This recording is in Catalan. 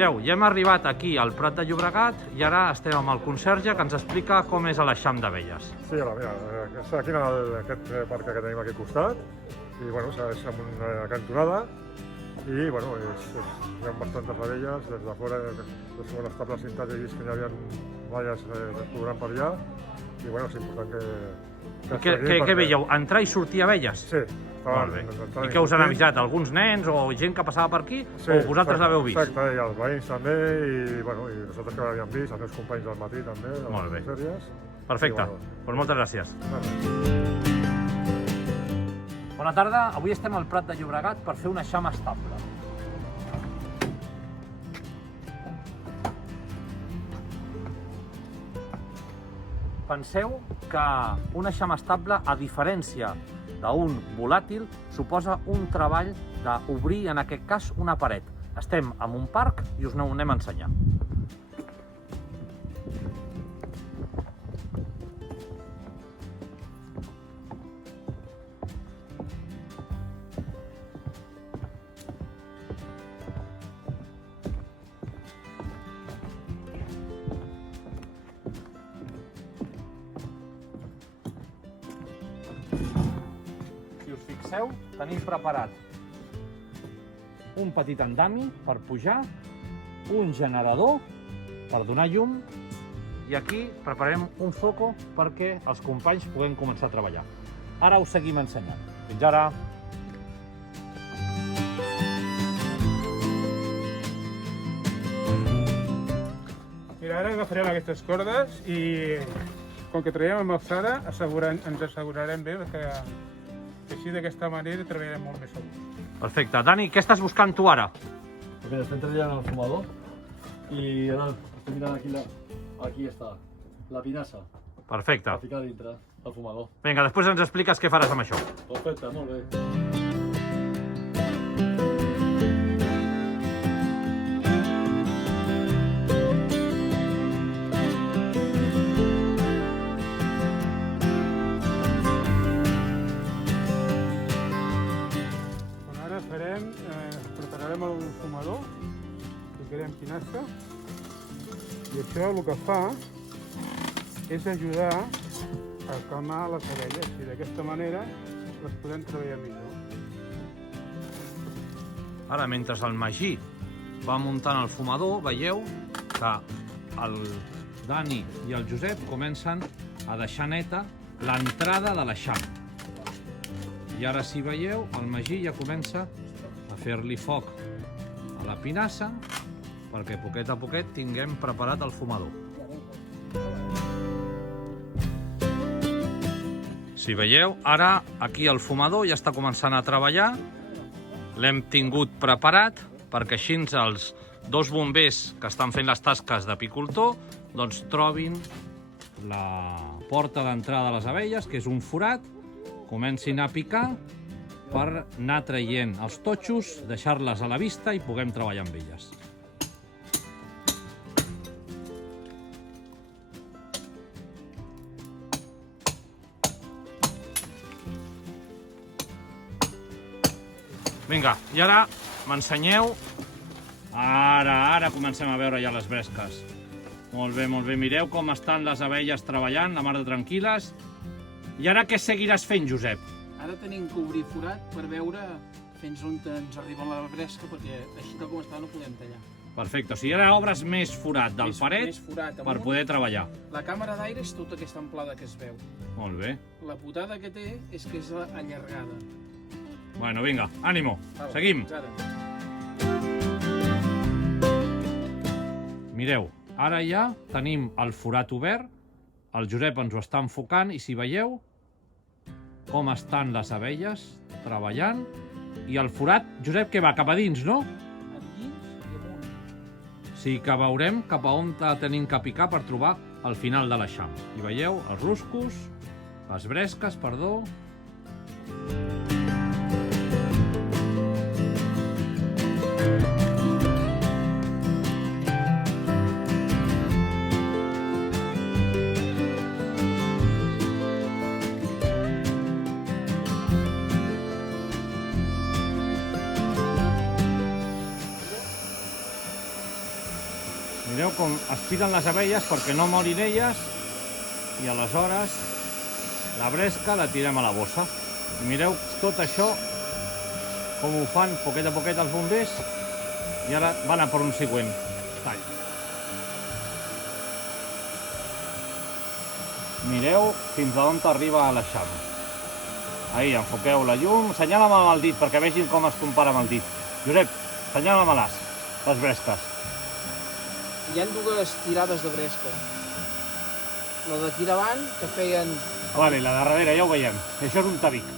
Mireu, ja hem arribat aquí al Prat de Llobregat i ara estem amb el conserge que ens explica com és l'eixam d'abelles. Sí, ara, mira, està aquí en aquest parc que tenim aquí al costat i bueno, és amb una cantonada i bueno, hi ha bastantes abelles des de fora, les segones tables cintats he vist que hi havia valles cobrant per allà i bueno, és important que Què veieu? Entrar i sortir abelles? Sí. Molt bé. I què us han avisat? Alguns nens o gent que passava per aquí? Sí, o vosaltres l'haveu vist? Exacte, i els veïns també i nosaltres que l'havíem vist, els meus companys del matí també, de les sèries. Perfecte, doncs moltes gràcies. Bona tarda, avui estem al Prat de Llobregat per fer un eixam estable. Penseu que un eixam estable, a diferència d'un volàtil, suposa un treball d'obrir, en aquest cas, una paret. Estem en un parc i us n'anem a ensenyar. Si us fixeu, tenim preparat un petit andami per pujar, un generador per donar llum i aquí prepararem un foco perquè els companys puguem començar a treballar. Ara us seguim ensenyant. Fins ara! Mira, ara agafarem aquestes cordes i com que treballem amb alçada ens assegurarem bé que així d'aquesta manera treballarem molt més segurs. Perfecte. Dani, què estàs buscant tu ara? Pues mira, estem treballant el fumador i ara estem mirant aquí està, la pinassa. Perfecte. Per ficar dintre el fumador. Vinga, després ens expliques què faràs amb això. Perfecte, molt bé. Prepararem el fumador, ficarem pinassa i això el que fa és ajudar a calmar les abelles i d'aquesta manera les podem treballar millor. Ara, mentre el Magí va muntant el fumador, veieu que el Dani i el Josep comencen a deixar neta l'entrada de l'eixam. I ara, si veieu, el Magí ja comença a fer-li foc a la pinassa perquè poquet a poquet tinguem preparat el fumador. Si veieu, ara aquí el fumador ja està començant a treballar, l'hem tingut preparat perquè així els dos bombers que estan fent les tasques d'apicultor doncs trobin la porta d'entrada de les abelles, que és un forat, comencin a picar per anar traient els totxos, deixar-les a la vista i puguem treballar amb elles. Vinga, i ara m'ensenyeu. Ara comencem a veure ja les bresques. Molt bé, mireu com estan les abelles treballant, la mar de tranquil·les. I ara què seguiràs fent, Josep? Ara tenim que obrir forat per veure fins on ens arriba la bresca, perquè així tal com està no podem tallar. Perfecte, o sigui, ara obres més forat del paret per poder treballar. La càmera d'aire és tota aquesta amplada que es veu. Molt bé. La putada que té és que és allargada. Bueno, vinga, ànimo, seguim. Mireu, ara ja tenim el forat obert, el Josep ens ho està enfocant i si veieu com estan les abelles treballant i el forat, Josep, què va? Cap a dins, no? Endins i amunt. Sí que veurem cap a on tenim que picar per trobar el final de l'eixam. I veieu els ruscos, les bresques, perdó. Mireu com aspiren les abelles perquè no morin elles i aleshores la bresca la tirem a la bossa. I mireu tot això com ho fan poquet a poquet els bombers i ara van a per un següent tall. Mireu fins a on arriba a l'eixam. Ahí, enfoqueu la llum, senyala'm amb el dit perquè vegin com es compara amb el dit. Josep, senyala'm-les, les bresques. Hi ha dues tirades de bresca. La d'aquí davant, que feien... Vale, la de darrere ja ho veiem. Això és un tabic.